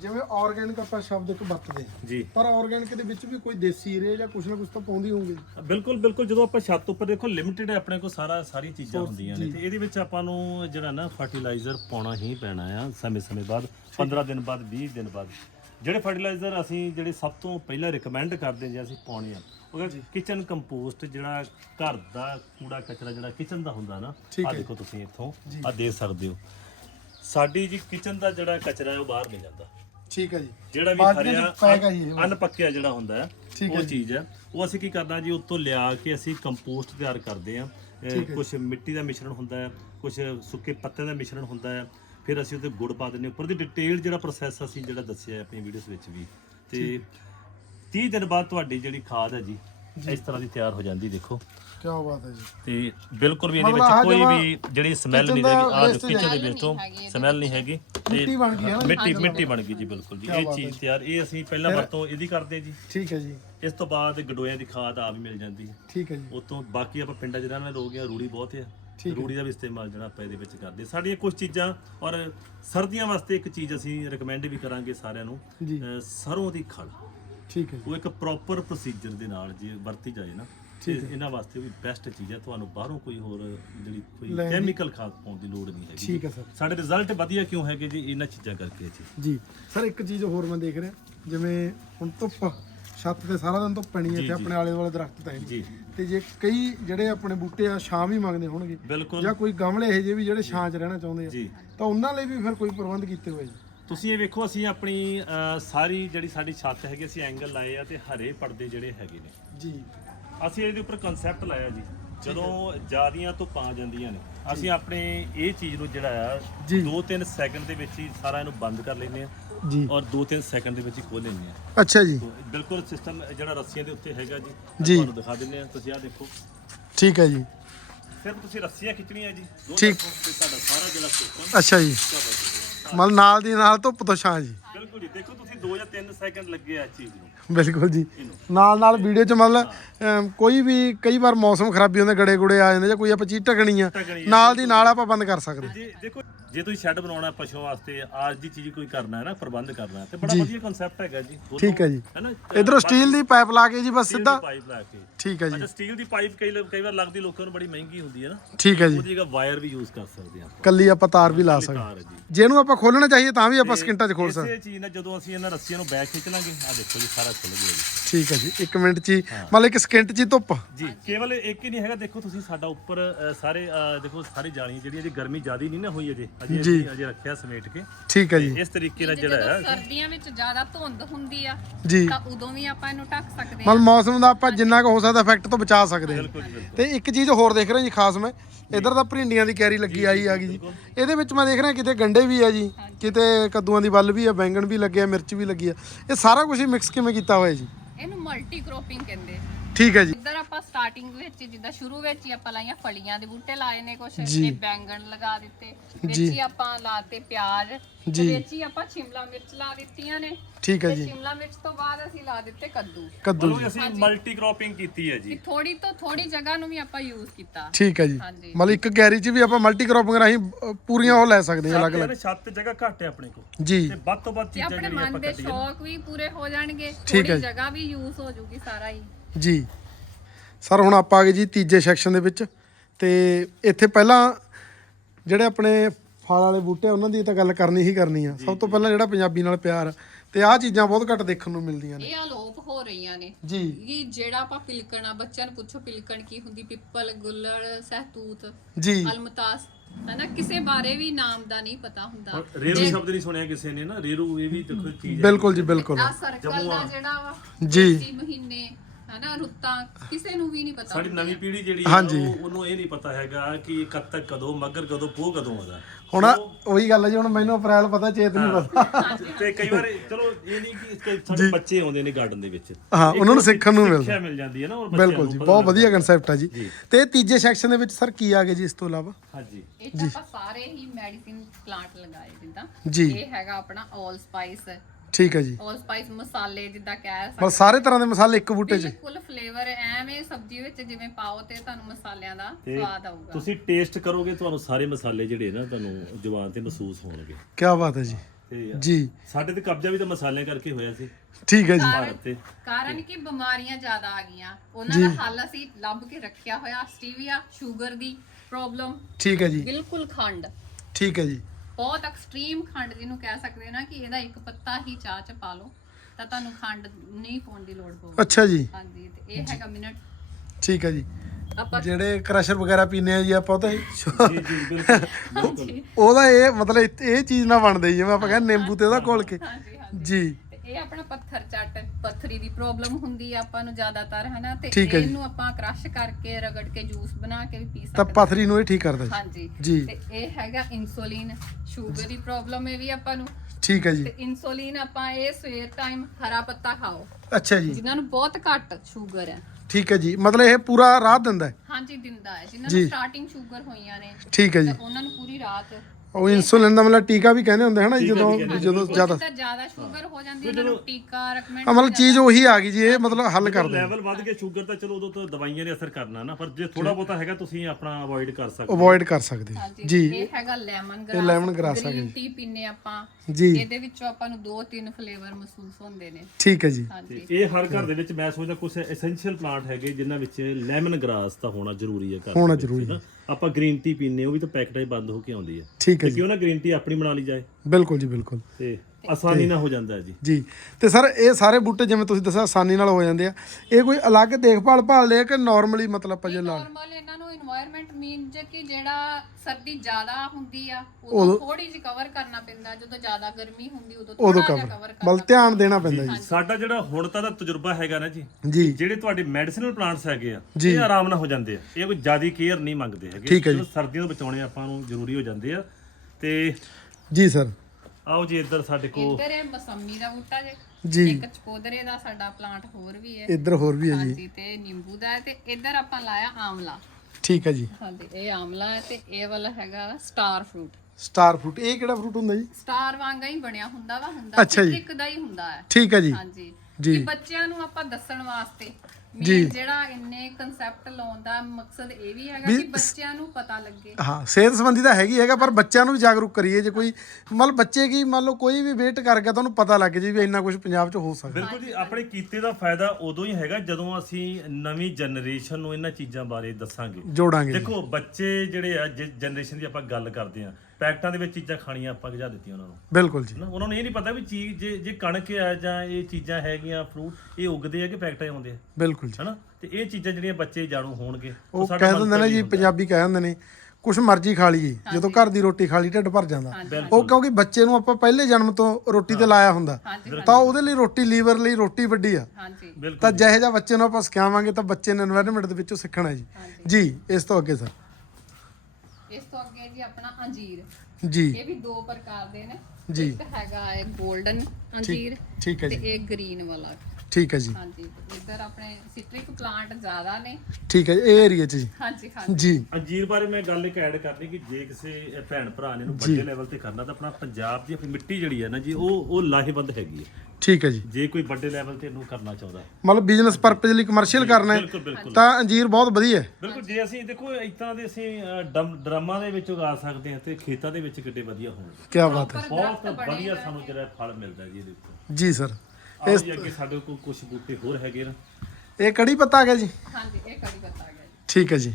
ਜਿਵੇਂ ਆਰਗੈਨਿਕ ਆਪਾਂ ਸ਼ਬਦ ਇੱਕ ਵਰਤਦੇ ਜੀ ਪਰ ਆਰਗੈਨਿਕ ਦੇ ਵਿੱਚ ਵੀ ਕੋਈ ਦੇਸੀ ਰੇ ਜਾਂ ਕੁਛ ਨਾ ਕੁਛ ਤਾਂ ਪਾਉਂਦੀ ਹੋਊਗੀ ਬਿਲਕੁਲ ਬਿਲਕੁਲ ਜਦੋਂ ਆਪਾਂ ਛੱਤ ਉੱਪਰ ਦੇਖੋ ਲਿਮਿਟਿਡ ਹੈ ਆਪਣੇ ਕੋ ਸਾਰਾ ਸਾਰੀ ਚੀਜ਼ਾਂ ਹੁੰਦੀਆਂ ਨੇ ਤੇ ਇਹਦੇ ਵਿੱਚ ਆਪਾਂ ਨੂੰ ਜਿਹੜਾ ਨਾ ਫਰਟੀਲਾਈਜ਼ਰ ਪਾਉਣਾ ਹੀ ਪੈਣਾ ਆ ਸਮੇਂ-ਸਮੇਂ ਬਾਅਦ 15 ਦਿਨ ਬਾਅਦ 20 ਦਿਨ ਬਾਅਦ ਜਿਹੜੇ ਫਰਟੀਲਾਈਜ਼ਰ ਅਸੀਂ ਜਿਹੜੇ ਸਭ ਤੋਂ ਪਹਿਲਾਂ ਰეკਮੈਂਡ ਕਰਦੇ ਜੇ ਅਸੀਂ ਪਾਉਣੇ ਆ ਉਹ ਕਿਚਨ ਕੰਪੋਸਟ ਜਿਹੜਾ ਘਰ ਦਾ ਕੂੜਾ ਕਚਰਾ ਜਿਹੜਾ ਕਿਚਨ ਦਾ ਹੁੰਦਾ ਨਾ ਆ ਦੇਖੋ ਤੁਸੀਂ ਇੱਥੋਂ ਆ ਦੇ ਸਕਦੇ ਹੋ ਸਾਡੀ ਜੀ ਕਿਚਨ ਦਾ ਜਿਹੜਾ ਕਚਰਾ ਹੈ ਉਹ ਬਾਹਰ ਨਹੀਂ ਜਾਂਦਾ ਠੀਕ ਹੈ ਜੀ ਜਿਹੜਾ ਵੀ ਖਰਿਆ ਅਨ ਪੱਕਿਆ ਜਿਹੜਾ ਹੁੰਦਾ ਹੈ ਉਹ ਚੀਜ਼ ਹੈ ਉਹ ਅਸੀਂ ਕੀ ਕਰਦਾ ਜੀ ਉਤੋਂ ਲਿਆ ਕੇ ਅਸੀਂ ਕੰਪੋਸਟ ਤਿਆਰ ਕਰਦੇ ਆ ਕੁਝ ਮਿੱਟੀ ਦਾ ਮਿਸ਼ਰਣ ਹੁੰਦਾ ਹੈ ਕੁਝ ਸੁੱਕੇ ਪੱਤੇ ਦਾ ਮਿਸ਼ਰਣ ਹੁੰਦਾ ਹੈ ਫਿਰ ਅਸੀਂ ਉਹਦੇ ਗੁੜ ਪਾ ਦਿੰਨੇ ਉੱਪਰ ਦੀ ਡਿਟੇਲ ਜਿਹੜਾ ਪ੍ਰੋਸੈਸ ਅਸੀਂ ਜਿਹੜਾ ਦੱਸਿਆ ਆਪਣੀ ਵੀਡੀਓਸ ਵਿੱਚ ਵੀ ਤੇ 30 ਦਿਨ ਬਾਅਦ ਤੁਹਾਡੀ ਜਿਹੜੀ ਖਾਦ ਹੈ ਜੀ ਇਸ ਤਰ੍ਹਾਂ ਦੀ ਤਿਆਰ ਹੋ ਜਾਂਦੀ ਦੇਖੋ ਕਿਆ ਬਾਤ ਹੈ ਜੀ ਤੇ ਬਿਲਕੁਲ ਵੀ ਇਹਦੇ ਵਿੱਚ ਕੋਈ ਵੀ ਜਿਹੜੀ ਸਮੈਲ ਨਹੀਂ ਹੈਗੀ ਆਹ ਕਿਚਨ ਦੇ ਵਿੱਚੋਂ ਸਮੈਲ ਨਹੀਂ ਹੈਗੀ ਮਿੱਟੀ ਬਣ ਗਈ ਹੈ ਜੀ ਬਿਲਕੁਲ ਜੀ ਇਹ ਚੀਜ਼ ਤਿਆਰ ਇਹ ਅਸੀਂ ਪਹਿਲਾਂ ਵਰਤੋਂ ਇਹਦੀ ਕਰਦੇ ਜੀ ਠੀਕ ਹੈ ਜੀ ਇਸ ਤੋਂ ਬਾਅਦ ਗਡੋਇਆਂ ਦੀ ਖਾਦ ਆ ਵੀ ਮਿਲ ਜਾਂਦੀ ਹੈ ਠੀਕ ਹੈ ਜੀ ਉਤੋਂ ਬਾਕੀ ਆਪਾਂ ਪਿੰਡਾਂ ਜਿਹੜਾ ਨਾਲ ਹੋ ਰੂੜੀ ਬਹੁਤ ਹੈ ਰੂੜੀ ਦਾ ਵੀ ਇਸਤੇਮਾਲ ਜਿਹੜਾ ਆਪਾਂ ਇਹਦੇ ਵਿੱਚ ਕਰਦੇ ਸਾਡੀਆਂ ਕੁਝ ਚੀਜ਼ਾਂ ਔਰ ਸਰਦੀਆਂ ਵਾਸਤੇ ਇੱਕ ਚੀਜ਼ ਅਸੀਂ ਰეკਮੈਂਡ ਵੀ ਕਰਾਂਗੇ ਸਾਰਿਆਂ ਨੂੰ ਸਰੋਂ ਦੀ ਖਲ ਠੀਕ ਹੈ ਉਹ ਇੱਕ ਪ੍ਰੋਪਰ ਪ੍ਰੋਸੀਜਰ ਦੇ ਨਾਲ ਜੀ ਵਰਤੀ ਜਾਏ ਨਾ ਠੀਕ ਇਹਨਾਂ ਵਾਸਤੇ ਵੀ ਬੈਸਟ ਚੀਜ਼ ਹੈ ਤੁਹਾਨੂੰ ਬਾਹਰੋਂ ਕੋਈ ਹੋਰ ਜਿਹੜੀ ਕੋਈ ਕੈਮੀਕਲ ਖਾਦ ਪਾਉਣ ਦੀ ਲੋੜ ਨਹੀਂ ਹੈ ਠੀਕ ਹੈ ਸਰ ਸਾਡੇ ਰਿਜ਼ਲਟ ਵਧੀਆ ਕਿਉਂ ਹੈਗੇ ਜੀ ਇਹਨਾਂ ਚੀਜ਼ਾਂ ਕਰਕੇ ਜੀ ਜੀ ਸਰ ਇੱਕ ਚੀਜ਼ ਹੋਰ ਮੈਂ ਦੇਖ ਰਿਹਾ ਜਿਵੇਂ ਹੁਣ ਧੁੱਪ ਛੱਤ ਤੇ ਸਾਰਾ ਦਿਨ ਧੁੱਪ ਪੈਣੀ ਹੈ ਤੇ ਆਪਣੇ ਆਲੇ ਦੁਆਲੇ ਦਰਖਤ ਤਾਂ ਹੈ ਜੀ ਤੇ ਜੇ ਕਈ ਜਿਹੜੇ ਆਪਣੇ ਬੂਟੇ ਆ ਛਾਂ ਵੀ ਮੰਗਦੇ ਹੋਣਗੇ ਜਾਂ ਕੋਈ ਗਮਲੇ ਇਹ ਜੇ ਵੀ ਜਿਹੜੇ ਛਾਂ 'ਚ ਰਹਿਣਾ ਚਾਹੁੰਦੇ ਆ ਤਾਂ ਉਹਨਾਂ ਲਈ ਵੀ ਫਿਰ ਕੋਈ ਪ੍ਰਬੰਧ ਕੀਤੇ ਹੋਏ ਜੀ ਤੁਸੀਂ ਇਹ ਵੇਖੋ ਅਸੀਂ ਆਪਣੀ ਸਾਰੀ ਜਿਹੜੀ ਸਾਡੀ ਛੱਤ ਹੈਗੀ ਅਸੀਂ ਐਂਗਲ ਲਾਏ ਆ ਤੇ ਹਰੇ ਪਰਦੇ ਜਿਹੜੇ ਹੈਗੇ ਨੇ ਜੀ ਅਸੀਂ ਇਹਦੇ ਉੱਪਰ ਕਨਸੈਪਟ ਲਾਇਆ ਜੀ ਜਦੋਂ ਜਿਆਦੀਆਂ ਤੋਂ ਪਾ ਜਾਂਦੀਆਂ ਨੇ ਅਸੀਂ ਆਪਣੇ ਇਹ ਚੀਜ਼ ਨੂੰ ਜਿਹੜਾ ਆ 2-3 ਸੈਕਿੰਡ ਦੇ ਵਿੱਚ ਹੀ ਸਾਰਾ ਇਹਨੂੰ ਬੰਦ ਕਰ ਲੈਂਦੇ ਆ ਜੀ ਔਰ 2-3 ਸੈਕਿੰਡ ਦੇ ਵਿੱਚ ਹੀ ਖੋਲ ਲੈਂਦੇ ਆ ਅੱਛਾ ਜੀ ਬਿਲਕੁਲ ਸਿਸਟਮ ਜਿਹੜਾ ਰੱਸੀਆਂ ਦੇ ਉੱਤੇ ਹੈਗਾ ਜੀ ਤੁਹਾਨੂੰ ਦਿਖਾ ਦਿੰਦੇ ਆ ਤੁਸੀਂ ਆਹ ਦੇਖੋ ਠੀਕ ਹੈ ਜੀ ਫਿਰ ਤੁਸੀਂ ਰੱਸੀਆਂ ਖਿੱਚਣੀਆਂ ਜੀ ਠੀਕ ਸਾਡਾ ਸਾਰਾ ਜਿਹੜਾ ਸਿਸਟਮ ਅੱਛਾ ਜੀ ਮਤਲਬ ਨਾਲ ਦੀ ਨਾਲ ਧੁੱਪ ਤੋਂ ਛਾਂ ਜੀ ਬਿਲਕੁਲ ਜੀ ਦੇਖੋ ਤੁਸੀਂ 2 ਜਾਂ 3 ਸੈਕਿੰਡ ਲੱਗੇ ਆ ਇਸ ਚੀਜ਼ ਨੂੰ ਬਿਲਕੁਲ ਜੀ ਨਾਲ ਨਾਲ ਵੀਡੀਓ ਚ ਮਤਲਬ ਕੋਈ ਵੀ ਕਈ ਵਾਰ ਮੌਸਮ ਖਰਾਬੀ ਹੁੰਦੇ ਗੜੇ ਗੁੜੇ ਆ ਜਾਂਦੇ ਜਾਂ ਕੋਈ ਆਪਾਂ ਚੀਟ ਟਕਣੀ ਆ ਨਾਲ ਦੀ ਨਾਲ ਆਪਾਂ ਬੰਦ ਕਰ ਸਕਦੇ ਜੀ ਦੇਖੋ ਜੇ ਤੁਸੀਂ ਸ਼ੈੱਡ ਬਣਾਉਣਾ ਪਸ਼ੂ ਵਾਸਤੇ ਆਜ ਦੀ ਚੀਜ਼ ਕੋਈ ਕਰਨਾ ਹੈ ਨਾ ਪ੍ਰਬੰਧ ਕਰਨਾ ਤੇ ਬੜਾ ਵਧੀਆ ਕਨਸੈਪਟ ਹੈਗਾ ਜੀ ਠੀਕ ਹੈ ਜੀ ਇਧਰੋਂ ਸਟੀਲ ਦੀ ਪਾਈਪ ਲਾ ਕੇ ਜੀ ਬਸ ਸਿੱਧਾ ਪਾਈਪ ਲਾ ਕੇ ਠੀਕ ਹੈ ਜੀ ਅੱਛਾ ਸਟੀਲ ਦੀ ਪਾਈਪ ਕਈ ਕਈ ਵਾਰ ਲੱਗਦੀ ਲੋਕਾਂ ਨੂੰ ਬੜੀ ਮਹਿੰਗੀ ਹੁੰਦੀ ਹੈ ਨਾ ਠੀਕ ਹੈ ਜੀ ਉਹ ਜਿਹੜਾ ਵਾਇਰ ਵੀ ਯੂਜ਼ ਕਰ ਸਕਦੇ ਆਪਾਂ ਕੱਲੀ ਆਪਾਂ ਤਾਰ ਵੀ ਲਾ ਸਕਦੇ ਜਿਹਨੂੰ ਆਪਾਂ ਖੋਲਣਾ ਚਾਹੀਏ ਤਾਂ ਵੀ ਆਪਾਂ ਸਕਿੰਟਾਂ ਚ ਖੋਲ ਸਕਦੇ ਇਹ ਚੀਜ਼ ਨਾ ਜਦੋਂ ਅਸੀਂ ਇਹਨਾਂ ਰੱਸੀਆਂ ਨੂੰ ਬੈਕ ਖਿੱਚ ਲਾਂਗੇ ਆ ਦੇਖੋ ਜੀ ਸਾਰਾ ਠੀਕ ਹੈ ਜੀ 1 ਮਿੰਟ ਜੀ ਮਤਲਬ ਇੱਕ ਸਕਿੰਟ ਜੀ ਧੁੱਪ ਜੀ ਕੇਵਲ ਇੱਕ ਹੀ ਨਹੀਂ ਹੈਗਾ ਦੇਖੋ ਤੁਸੀਂ ਸਾਡਾ ਉੱਪਰ ਸਾਰੇ ਦੇਖੋ ਸਾਰੇ ਜਾਲੀਆਂ ਜਿਹੜੀਆਂ ਜੀ ਗਰਮੀ ਜਿਆਦਾ ਨਹੀਂ ਨਾ ਹੋਈ ਅਜੇ ਅਜੇ ਅਜੇ ਰੱਖਿਆ ਸਮੇਟ ਕੇ ਠੀਕ ਹੈ ਜੀ ਇਸ ਤਰੀਕੇ ਨਾਲ ਜਿਹੜਾ ਸਰਦੀਆਂ ਵਿੱਚ ਜ਼ਿਆਦਾ ਧੁੰਦ ਹੁੰਦੀ ਆ ਜੀ ਤਾਂ ਉਦੋਂ ਵੀ ਆਪਾਂ ਇਹਨੂੰ ਟੱਕ ਸਕਦੇ ਹਾਂ ਮਤਲਬ ਮੌਸਮ ਦਾ ਆਪਾਂ ਜਿੰਨਾ ਕੁ ਹੋ ਸਕਦਾ ਇਫੈਕਟ ਤੋਂ ਬਚਾ ਸਕਦੇ ਹਾਂ ਤੇ ਇੱਕ ਚੀਜ਼ ਹੋਰ ਦੇਖ ਰਹੇ ਜੀ ਖਾਸ ਮੈਂ ਇਧਰ ਦਾ ਭਿੰਡੀਆਂ ਦੀ ਕੈਰੀ ਲੱਗੀ ਆਈ ਆ ਗਈ ਜੀ ਇਹਦੇ ਵਿੱਚ ਮੈਂ ਦੇਖ ਰਿਹਾ ਕਿਤੇ ਗੰਡੇ ਵੀ ਆ ਜੀ ਕਿਤੇ ਕੱਦੂਆਂ ਦੀ ਵੱਲ ਵੀ ਆ ਬੈਂਗਣ ਵੀ ਲੱਗੇ ਆ ਮਿਰਚ ਵੀ ਲੱਗੀ ਆ ਇਹ ਸਾਰਾ ਕੁਝ ਮਿਕਸ ਕਿਵੇਂ ਕੀਤਾ કરતા હોય છે એનું મલ્ટી ક્રોપિંગ કહે છે ਠੀਕ ਹੈ ਜੀ ਇਧਰ ਆਪਾਂ ਸਟਾਰਟਿੰਗ ਵਿੱਚ ਜਿੱਦਾਂ ਸ਼ੁਰੂ ਵਿੱਚ ਹੀ ਆਪਾਂ ਲਾਈਆਂ ਫਲੀਆਂ ਦੇ ਬੂਟੇ ਲਾਏ ਨੇ ਕੁਛ ਜੀ ਬੈਂਗਣ ਲਗਾ ਦਿੱਤੇ ਵਿੱਚ ਹੀ ਆਪਾਂ ਲਾਤੇ ਪਿਆਜ਼ ਵਿੱਚ ਹੀ ਆਪਾਂ ਸ਼ਿਮਲਾ ਮਿਰਚ ਲਾ ਦਿੱਤੀਆਂ ਨੇ ਠੀਕ ਹੈ ਜੀ ਸ਼ਿਮਲਾ ਮਿਰਚ ਤੋਂ ਬਾਅਦ ਅਸੀਂ ਲਾ ਦਿੱਤੇ ਕੱਦੂ ਕੱਦੂ ਅਸੀਂ ਮਲਟੀ ਕ੍ਰੋਪਿੰਗ ਕੀਤੀ ਹੈ ਜੀ ਕਿ ਥੋੜੀ ਤੋਂ ਥੋੜੀ ਜਗ੍ਹਾ ਨੂੰ ਵੀ ਆਪਾਂ ਯੂਜ਼ ਕੀਤਾ ਠੀਕ ਹੈ ਜੀ ਮਤਲਬ ਇੱਕ ਗੈਰੀ 'ਚ ਵੀ ਆਪਾਂ ਮਲਟੀ ਕ੍ਰੋਪਿੰਗ ਰਾਹੀਂ ਪੂਰੀਆਂ ਉਹ ਲੈ ਸਕਦੇ ਹਾਂ ਅਲੱਗ-ਅਲੱਗ ਛੱਤ ਜਗ੍ਹਾ ਘੱਟ ਹੈ ਆਪਣੇ ਕੋਲ ਜੀ ਤੇ ਵੱਧ ਤੋਂ ਵੱਧ ਚੀਜ਼ਾਂ ਜਿਹੜੀਆਂ ਆਪਾਂ ਕੱਢੀਆਂ ਆਪਣੇ ਮਨ ਦੇ ਸ਼ੌਕ ਵੀ ਪੂਰੇ ਹੋ ਜਾਣਗੇ ਥੋੜੀ ਜਗ੍ਹਾ ਵੀ ਯੂਜ਼ ਹੋ ਜੂਗੀ ਸਾਰਾ ਹੀ ਜੀ ਸਰ ਹੁਣ ਆਪਾਂ ਆ ਜੀ ਤੀਜੇ ਸੈਕਸ਼ਨ ਦੇ ਵਿੱਚ ਤੇ ਇੱਥੇ ਪਹਿਲਾਂ ਜਿਹੜੇ ਆਪਣੇ ਫਲ ਵਾਲੇ ਬੂਟੇ ਉਹਨਾਂ ਦੀ ਤਾਂ ਗੱਲ ਕਰਨੀ ਹੀ ਕਰਨੀ ਆ ਸਭ ਤੋਂ ਪਹਿਲਾਂ ਜਿਹੜਾ ਪੰਜਾਬੀ ਨਾਲ ਪਿਆਰ ਤੇ ਆ ਚੀਜ਼ਾਂ ਬਹੁਤ ਘੱਟ ਦੇਖਣ ਨੂੰ ਮਿਲਦੀਆਂ ਨੇ ਇਹ ਅਲੋਪ ਹੋ ਰਹੀਆਂ ਨੇ ਜੀ ਕਿ ਜਿਹੜਾ ਆਪਾਂ ਪਿਲਕਣਾ ਬੱਚਿਆਂ ਨੂੰ ਪੁੱਛੋ ਪਿਲਕਣ ਕੀ ਹੁੰਦੀ ਪਿੱਪਲ ਗੁੱਲੜ ਸਹਿਤੂਤ ਜੀ ਅਲਮਤਾਸ ਹਨਾ ਕਿਸੇ ਬਾਰੇ ਵੀ ਨਾਮ ਦਾ ਨਹੀਂ ਪਤਾ ਹੁੰਦਾ ਰੇਰੂ ਸ਼ਬਦ ਨਹੀਂ ਸੁਣਿਆ ਕਿਸੇ ਨੇ ਨਾ ਰੇਰੂ ਇਹ ਵੀ ਦੇਖੋ ਚੀਜ਼ ਬਿਲਕੁਲ ਜੀ ਬਿਲਕੁਲ ਆ ਜਿਹੜਾ ਵਾ ਜੀ ਜੀ ਮਹੀਨੇ ਹਨਾ ਰੁੱਤਾਂ ਕਿਸੇ ਨੂੰ ਵੀ ਨਹੀਂ ਪਤਾ ਸਾਡੀ ਨਵੀਂ ਪੀੜ੍ਹੀ ਜਿਹੜੀ ਹੈ ਉਹਨੂੰ ਇਹ ਨਹੀਂ ਪਤਾ ਹੈਗਾ ਕਿ ਕੱਤਕ ਕਦੋਂ ਮੱਗਰ ਕਦੋਂ ਪੋਹ ਕਦੋਂ ਆਦਾ ਹੁਣ ਉਹੀ ਗੱਲ ਹੈ ਜੀ ਹੁਣ ਮੈਨੂੰ ਅਪ੍ਰੈਲ ਪਤਾ ਚੇਤ ਨਹੀਂ ਪਤਾ ਤੇ ਕਈ ਵਾਰ ਚਲੋ ਇਹ ਨਹੀਂ ਕਿ ਸਾਡੇ ਬੱਚੇ ਆਉਂਦੇ ਨੇ ਗਾਰਡਨ ਦੇ ਵਿੱਚ ਹਾਂ ਉਹਨਾਂ ਨੂੰ ਸਿੱਖਣ ਨੂੰ ਮਿਲਦਾ ਮਿਲ ਜਾਂਦੀ ਹੈ ਨਾ ਔਰ ਬੱਚਿਆਂ ਨੂੰ ਬਿਲਕੁਲ ਜੀ ਬਹੁਤ ਵਧੀਆ ਕਨਸੈਪਟ ਹੈ ਜੀ ਤੇ ਤੀਜੇ ਸੈਕਸ਼ਨ ਦੇ ਵਿੱਚ ਸਰ ਕੀ ਆ ਗਿਆ ਜੀ ਇਸ ਤੋਂ ਇਲਾਵਾ ਹਾਂਜੀ ਇਹ ਤਾਂ ਆਪਾਂ ਸਾਰੇ ਹੀ ਮੈਡੀਸਿਨ ਪਲਾਂਟ ਲਗਾਏ ਜਿੱਦਾਂ ਇਹ ਹੈਗਾ ਆਪਣਾ 올 ਸਪਾਈਸ ਠੀਕ ਹੈ ਜੀ ਹੋਰ ਸਪਾਈਸ ਮਸਾਲੇ ਜਿੱਦਾਂ ਕਹਿ ਸਕਦੇ ਮਤਲਬ ਸਾਰੇ ਤਰ੍ਹਾਂ ਦੇ ਮਸਾਲੇ ਇੱਕ ਬੂਟੇ 'ਚ ਬਿਲਕੁਲ ਫਲੇਵਰ ਐਵੇਂ ਸਬਜ਼ੀ ਵਿੱਚ ਜਿਵੇਂ ਪਾਓ ਤੇ ਤੁਹਾਨੂੰ ਮਸਾਲਿਆਂ ਦਾ ਸਵਾਦ ਆਊਗਾ ਤੁਸੀਂ ਟੇਸਟ ਕਰੋਗੇ ਤੁਹਾਨੂੰ ਸਾਰੇ ਮਸਾਲੇ ਜਿਹੜੇ ਨਾ ਤੁਹਾਨੂੰ ਜ਼ੁਬਾਨ ਤੇ ਮਹਿਸੂਸ ਹੋਣਗੇ ਕੀ ਬਾਤ ਹੈ ਜੀ ਜੀ ਸਾਡੇ ਤੇ ਕਬਜ਼ਾ ਵੀ ਤਾਂ ਮਸਾਲਿਆਂ ਕਰਕੇ ਹੋਇਆ ਸੀ ਠੀਕ ਹੈ ਜੀ ਭਾਰਤ ਤੇ ਕਾਰਨ ਕਿ ਬਿਮਾਰੀਆਂ ਜ਼ਿਆਦਾ ਆ ਗਈਆਂ ਉਹਨਾਂ ਦਾ ਹੱਲ ਅਸੀਂ ਲੱਭ ਕੇ ਰੱਖਿਆ ਹੋਇਆ ਸਟੀਵੀਆ 슈ਗਰ ਦੀ ਪ੍ਰੋਬਲਮ ਠੀਕ ਹੈ ਜੀ ਬਿਲਕੁਲ ਖੰਡ ਠੀਕ ਹੈ ਜੀ ਬਹੁਤ ਐਕਸਟ੍ਰੀਮ ਖੰਡ ਨੂੰ ਕਹਿ ਸਕਦੇ ਨਾ ਕਿ ਇਹਦਾ ਇੱਕ ਪੱਤਾ ਹੀ ਚਾਹ ਚ ਪਾ ਲਓ ਤਾਂ ਤੁਹਾਨੂੰ ਖੰਡ ਨਹੀਂ ਪਾਉਣ ਦੀ ਲੋੜ ਪਊ ਅੱਛਾ ਜੀ ਹਾਂ ਜੀ ਤੇ ਇਹ ਹੈਗਾ ਮਿੰਟ ਠੀਕ ਹੈ ਜੀ ਜਿਹੜੇ ਕ੍ਰਸ਼ਰ ਵਗੈਰਾ ਪੀਨੇ ਆ ਜੀ ਆਪਾਂ ਤਾਂ ਜੀ ਜੀ ਬਿਲਕੁਲ ਉਹਦਾ ਇਹ ਮਤਲਬ ਇਹ ਚੀਜ਼ ਨਾ ਬਣਦੀ ਜਿਵੇਂ ਆਪਾਂ ਕਹਿੰਦੇ ਨਿੰਬੂ ਤੇ ਉਹਦਾ ਕੋਲ ਕੇ ਜੀ ਇਹ ਆਪਣਾ ਪੱਥਰ ਚੱਟ ਪੱਥਰੀ ਦੀ ਪ੍ਰੋਬਲਮ ਹੁੰਦੀ ਆ ਆਪਾਂ ਨੂੰ ਜ਼ਿਆਦਾਤਰ ਹਨਾ ਤੇ ਇਹਨੂੰ ਆਪਾਂ ਕ੍ਰਸ਼ ਕਰਕੇ ਰਗੜ ਕੇ ਜੂਸ ਬਣਾ ਕੇ ਵੀ ਪੀ ਸਕਦੇ ਤਾਂ ਪੱਥਰੀ ਨੂੰ ਇਹ ਠੀਕ ਕਰਦਾ ਜੀ ਤੇ ਇਹ ਹੈਗਾ ਇਨਸੂਲਿਨ 슈ਗਰ ਦੀ ਪ੍ਰੋਬਲਮ ਹੈ ਵੀ ਆਪਾਂ ਨੂੰ ਠੀਕ ਹੈ ਜੀ ਤੇ ਇਨਸੂਲਿਨ ਆਪਾਂ ਇਹ ਸਵੇਰ ਟਾਈਮ ਹਰਾ ਪੱਤਾ ਖਾਓ ਅੱਛਾ ਜੀ ਜਿਨ੍ਹਾਂ ਨੂੰ ਬਹੁਤ ਘੱਟ 슈ਗਰ ਹੈ ਠੀਕ ਹੈ ਜੀ ਮਤਲਬ ਇਹ ਪੂਰਾ ਰਾਤ ਦਿੰਦਾ ਹੈ ਹਾਂ ਦਿੰਦਾ ਹੈ ਜਿਨ੍ਹਾਂ ਨੂੰ ਸਟਾਰਟਿੰਗ 슈ਗਰ ਹੋਈਆਂ ਨੇ ਠੀਕ ਹੈ ਜੀ ਉਹਨਾਂ ਨੂੰ ਪੂਰੀ ਰਾਤ ਉਹ ਇਨਸੂਲਿਨ ਦਾ ਮਤਲਬ ਟੀਕਾ ਵੀ ਕਹਿੰਦੇ ਹੁੰਦੇ ਹਨ ਜਦੋਂ ਜਦੋਂ ਜ਼ਿਆਦਾ ਜ਼ਿਆਦਾ ਸ਼ੂਗਰ ਹੋ ਜਾਂਦੀ ਹੈ ਉਹਨੂੰ ਟੀਕਾ ਰეკਮੈਂਡ ਮਤਲਬ ਚੀਜ਼ ਉਹੀ ਆ ਗਈ ਜੀ ਇਹ ਮਤਲਬ ਹੱਲ ਕਰਦੇ ਲੈਵਲ ਵੱਧ ਕੇ ਸ਼ੂਗਰ ਤਾਂ ਚਲੋ ਉਦੋਂ ਤਾਂ ਦਵਾਈਆਂ ਨੇ ਅਸਰ ਕਰਨਾ ਨਾ ਪਰ ਜੇ ਥੋੜਾ ਬੋਤਾ ਹੈਗਾ ਤੁਸੀਂ ਆਪਣਾ ਅਵੋਇਡ ਕਰ ਸਕਦੇ ਹੋ ਅਵੋਇਡ ਕਰ ਸਕਦੇ ਜੀ ਇਹ ਹੈਗਾ ਲੈਮਨ ਗ੍ਰਾਸ ਇਹ ਲੈਮਨ ਗ੍ਰਾਸ ਆ ਗਈ ਟੀ ਪੀਨੇ ਆਪਾਂ ਜੀ ਇਹਦੇ ਵਿੱਚੋਂ ਆਪਾਂ ਨੂੰ ਦੋ ਤਿੰਨ ਫਲੇਵਰ ਮਹਿਸੂਸ ਹੁੰਦੇ ਨੇ ਠੀਕ ਹੈ ਜੀ ਇਹ ਹਰ ਘਰ ਦੇ ਵਿੱਚ ਮੈਂ ਸੋਚਦਾ ਕੁਝ ਐਸੈਂਸ਼ੀਅਲ ਪਲਾਂਟ ਹੈਗੇ ਜਿਨ੍ਹਾਂ ਵਿੱਚ ਲੈਮਨ ਗ੍ਰਾਸ ਤਾਂ ਹੋਣਾ ਜ਼ਰੂਰੀ ਹੈ ਕਰਨਾ ਹੋਣਾ ਜ਼ਰੂਰੀ ਹੈ ਆਪਾਂ ਗ੍ਰੀਨ ਟੀ ਪੀਨੇ ਉਹ ਵੀ ਤਾਂ ਪੈਕਟਾਂ ਹੀ ਬੰਦ ਹੋ ਕੇ ਆਉਂਦੀ ਹੈ ਠੀਕ ਹੈ ਕਿਉਂ ਨਾ ਗ੍ਰੀਨ ਟੀ ਆਪਣੀ ਬਣਾ ਲਈ ਜਾਏ ਬਿਲਕੁਲ ਜੀ ਬਿਲਕੁਲ ਤੇ ਆਸਾਨੀ ਨਾਲ ਹੋ ਜਾਂਦਾ ਜੀ ਜੀ ਤੇ ਸਰ ਇਹ ਸਾਰੇ ਬੂਟੇ ਜਿਵੇਂ ਤੁਸੀਂ ਦੱਸਿਆ ਆਸਾਨੀ ਨਾਲ ਹੋ ਜਾਂਦੇ ਆ ਇਹ ਕੋਈ ਅਲੱਗ ਦੇਖਭਾਲ ਭਾਲਦੇ ਆ ਕਿ ਨਾਰਮਲੀ ਮਤਲਬ ਪਜੇ ਲਾ ਨਾਰਮਲ ਇਹਨਾਂ ਨੂੰ এনवायरमेंट ਜੇ ਕਿ ਜਿਹੜਾ ਸਰਦੀ ਜ਼ਿਆਦਾ ਹੁੰਦੀ ਆ ਉਹ ਥੋੜੀ ਜਿਹੀ ਕਵਰ ਕਰਨਾ ਪੈਂਦਾ ਜਦੋਂ ਜ਼ਿਆਦਾ ਗਰਮੀ ਹੁੰਦੀ ਉਦੋਂ ਥੋੜਾ ਜਿਹਾ ਕਵਰ ਕਰਨਾ ਬਲ ਧਿਆਨ ਦੇਣਾ ਪੈਂਦਾ ਜੀ ਸਾਡਾ ਜਿਹੜਾ ਹੁਣ ਤਾਂ ਦਾ ਤਜਰਬਾ ਹੈਗਾ ਨਾ ਜੀ ਜਿਹੜੇ ਤੁਹਾਡੇ ਮੈਡੀਸਨਲ ਪਲਾਂਟਸ ਹੈਗੇ ਆ ਇਹ ਆਰਾਮ ਨਾਲ ਹੋ ਜਾਂਦੇ ਆ ਇਹ ਕੋਈ ਜ਼ਿਆਦੀ ਕੇਅਰ ਨਹੀਂ ਮੰਗਦੇ ਹੈਗੇ ਜਦੋਂ ਸਰਦੀਆਂ ਤੋਂ ਬਚਾਉਣੇ ਆਪਾਂ ਨੂੰ ਜ਼ਰੂਰੀ ਹੋ ਜਾਂਦੇ ਆ ਤੇ ਜੀ ਸਰ ਆਓ ਜੀ ਇੱਧਰ ਸਾਡੇ ਕੋਲ ਇੱਧਰ ਹੈ ਮਸੰਮੀ ਦਾ ਬੂਟਾ ਜੇ ਜੀ ਇੱਕ ਚਕੋਦਰੇ ਦਾ ਸਾਡਾ ਪਲਾਂਟ ਹੋਰ ਵੀ ਹੈ ਇੱਧਰ ਹੋਰ ਵੀ ਹੈ ਜੀ ਹਾਂ ਜੀ ਤੇ ਨਿੰਬੂ ਦਾ ਹੈ ਤੇ ਇੱਧਰ ਆਪਾਂ ਲਾਇਆ ਆਮਲਾ ਠੀਕ ਹੈ ਜੀ ਹਾਂ ਜੀ ਇਹ ਆਮਲਾ ਹੈ ਤੇ ਇਹ ਵਾਲਾ ਹੈਗਾ ਸਟਾਰ ਫਰੂਟ ਸਟਾਰ ਫਰੂਟ ਇਹ ਕਿਹੜਾ ਫਰੂਟ ਹੁੰਦਾ ਜੀ ਸਟਾਰ ਵਾਂਗਾ ਹੀ ਬਣਿਆ ਹੁੰਦਾ ਵਾ ਹੁੰਦਾ ਇੱਕ ਦਾ ਹੀ ਹੁੰਦਾ ਹੈ ਠੀਕ ਹੈ ਜੀ ਹਾਂਜੀ ਜੀ ਬੱਚਿਆਂ ਨੂੰ ਆਪਾਂ ਦੱਸਣ ਵਾਸਤੇ ਜੀ ਜਿਹੜਾ ਇੰਨੇ ਕਨਸੈਪਟ ਲਾਉਣ ਦਾ ਮਕਸਦ ਇਹ ਵੀ ਹੈਗਾ ਕਿ ਬੱਚਿਆਂ ਨੂੰ ਪਤਾ ਲੱਗੇ ਹਾਂ ਸਿਹਤ ਸੰਬੰਧੀ ਤਾਂ ਹੈਗੀ ਹੈਗਾ ਪਰ ਬੱਚਿਆਂ ਨੂੰ ਵੀ ਜਾਗਰੂਕ ਕਰੀਏ ਜੇ ਕੋਈ ਮਤਲਬ ਬੱਚੇ ਕੀ ਮੰਨ ਲਓ ਕੋਈ ਵੀ ਵੇਟ ਕਰ ਗਿਆ ਤਾਂ ਉਹਨੂੰ ਪਤਾ ਲੱਗ ਜੇ ਵੀ ਇੰਨਾ ਕੁਝ ਪੰਜਾਬ 'ਚ ਹੋ ਸਕਦਾ ਬਿਲਕੁਲ ਜੀ ਆਪਣੇ ਕੀਤੇ ਦਾ ਫਾਇਦਾ ਉਦੋਂ ਹੀ ਹੈਗਾ ਜਦੋਂ ਅਸੀਂ ਨਵੀਂ ਜਨਰੇਸ਼ਨ ਨੂੰ ਇਹਨਾਂ ਚੀਜ਼ਾਂ ਬਾਰੇ ਦੱਸਾਂਗੇ ਜੋੜਾਂਗੇ ਦੇਖੋ ਬੱਚੇ ਜਿਹੜੇ ਆ ਜਨਰੇਸ਼ਨ ਦੀ ਆਪਾਂ ਗੱਲ ਕਰਦੇ ਆਂ ਪੈਕਟਾਂ ਦੇ ਵਿੱਚ ਚੀਜ਼ਾਂ ਖਾਣੀਆਂ ਆਪਾਂ ਕਿਹਾ ਦਿੱਤੀਆਂ ਉਹਨਾਂ ਨੂੰ ਬਿਲਕੁਲ ਜੀ ਉਹਨਾਂ ਨੂੰ ਇਹ ਨਹੀਂ ਪਤਾ ਵੀ ਚੀਜ਼ ਜੇ ਜੇ ਕਣਕ ਆ ਜਾਂ ਇਹ ਚੀਜ਼ਾਂ ਹੈਗੀਆਂ ਫਰੂਟ ਇਹ ਉਗਦੇ ਆ ਕਿ ਪੈਕਟਾਂ ਆਉਂਦੇ ਆ ਬਿਲਕੁਲ ਜੀ ਹਨਾ ਤੇ ਇਹ ਚੀਜ਼ਾਂ ਜਿਹੜੀਆਂ ਬੱਚੇ ਜਾਣੂ ਹੋਣਗੇ ਉਹ ਸਾਡੇ ਕਹਿ ਦਿੰਦੇ ਨੇ ਜੀ ਪੰਜਾਬੀ ਕਹਿ ਦਿੰਦੇ ਨੇ ਕੁਛ ਮਰਜ਼ੀ ਖਾ ਲਈ ਜਦੋਂ ਘਰ ਦੀ ਰੋਟੀ ਖਾ ਲਈ ਢਿੱਡ ਭਰ ਜਾਂਦਾ ਉਹ ਕਿਉਂਕਿ ਬੱਚੇ ਨੂੰ ਆਪਾਂ ਪਹਿਲੇ ਜਨਮ ਤੋਂ ਰੋਟੀ ਤੇ ਲਾਇਆ ਹੁੰਦਾ ਤਾਂ ਉਹਦੇ ਲਈ ਰੋਟੀ ਲੀਵਰ ਲਈ ਰੋਟੀ ਵੱਡੀ ਆ ਹਾਂਜੀ ਤਾਂ ਜਿਹੇ ਜਿਹੇ ਬੱਚੇ ਨੂੰ ਆਪਾਂ ਸਿਖਾਵਾਂਗੇ ਤਾਂ ਬੱਚੇ ਨੇ এনवायरमेंट ਦੇ ਵਿੱਚੋਂ ਸਿੱਖਣਾ ਜੀ ਜੀ ਇਸ ਤੋਂ ਅੱਗੇ ਸਰ ਇਸ ਤੋਂ ਅੱਗੇ ਜੀ ਆਪਣਾ ਅੰਜੀਰ ਜੀ ਇਹ ਵੀ ਦੋ ਪ੍ਰਕਾਰ ਦੇ ਨੇ ਜੀ ਇੱਕ ਹੈਗਾ ਇਹ 골ਡਨ ਅੰਜੀਰ ਤੇ ਇੱਕ ਗ੍ਰੀਨ ਵਾਲਾ ਠੀਕ ਹੈ ਜੀ ਹਾਂਜੀ ਇੱਧਰ ਆਪਣੇ ਸਿਟ੍ਰਿਕ ਪਲਾਂਟ ਜ਼ਿਆਦਾ ਨੇ ਠੀਕ ਹੈ ਇਹ ਏਰੀਆ ਚ ਜੀ ਹਾਂਜੀ ਹਾਂਜੀ ਜੀ ਅੰਜੀਰ ਬਾਰੇ ਮੈਂ ਗੱਲ ਇੱਕ ਐਡ ਕਰਨੀ ਕਿ ਜੇ ਕਿਸੇ ਭੈਣ ਭਰਾ ਨੇ ਇਹਨੂੰ ਵੱਡੇ ਲੈਵਲ ਤੇ ਕਰਨਾ ਤਾਂ ਆਪਣਾ ਪੰਜਾਬ ਦੀ ਆਪਣੀ ਮਿੱਟੀ ਜਿਹੜੀ ਹੈ ਨਾ ਜੀ ਉਹ ਉਹ ਲਾਹੇਵੰਦ ਹੈਗੀ ਹੈ ਠੀਕ ਹੈ ਜੀ ਜੇ ਕੋਈ ਵੱਡੇ ਲੈਵਲ ਤੇ ਇਹਨੂੰ ਕਰਨਾ ਚਾਹੁੰਦਾ ਮਤਲਬ ਬਿਜ਼ਨਸ ਪਰਪਸ ਲਈ ਕਮਰਸ਼ੀਅਲ ਕਰਨਾ ਹੈ ਤਾਂ ਅੰਜੀਰ ਬਹੁਤ ਵਧੀਆ ਹੈ ਬਿਲਕੁਲ ਜੇ ਅਸੀਂ ਦੇਖੋ ਇਦਾਂ ਦੇ ਅਸੀਂ ਡਰਾਮਾ ਦੇ ਵਿੱਚ ਉਗਾ ਸਕਦੇ ਹਾਂ ਤੇ ਖੇਤਾਂ ਦੇ ਵਿੱਚ ਕਿੱਡੇ ਵਧੀਆ ਹੋਣਗੇ ਕੀ ਬਾਤ ਹੈ ਬਹੁਤ ਵਧੀਆ ਸਾਨੂੰ ਜਿਹੜਾ ਫਲ ਮਿਲਦਾ ਜੀ ਇਹਦੇ ਉੱਤੇ ਜੀ ਸਰ ਇਸ ਅੱਗੇ ਸਾਡੇ ਕੋਲ ਕੁਝ ਬੂਟੇ ਹੋਰ ਹੈਗੇ ਨਾ ਇਹ ਕੜੀ ਪੱਤਾ ਹੈਗਾ ਜੀ ਹਾਂਜੀ ਇਹ ਕੜੀ ਪੱਤਾ ਹੈਗਾ ਜੀ ਠੀਕ ਹੈ ਜੀ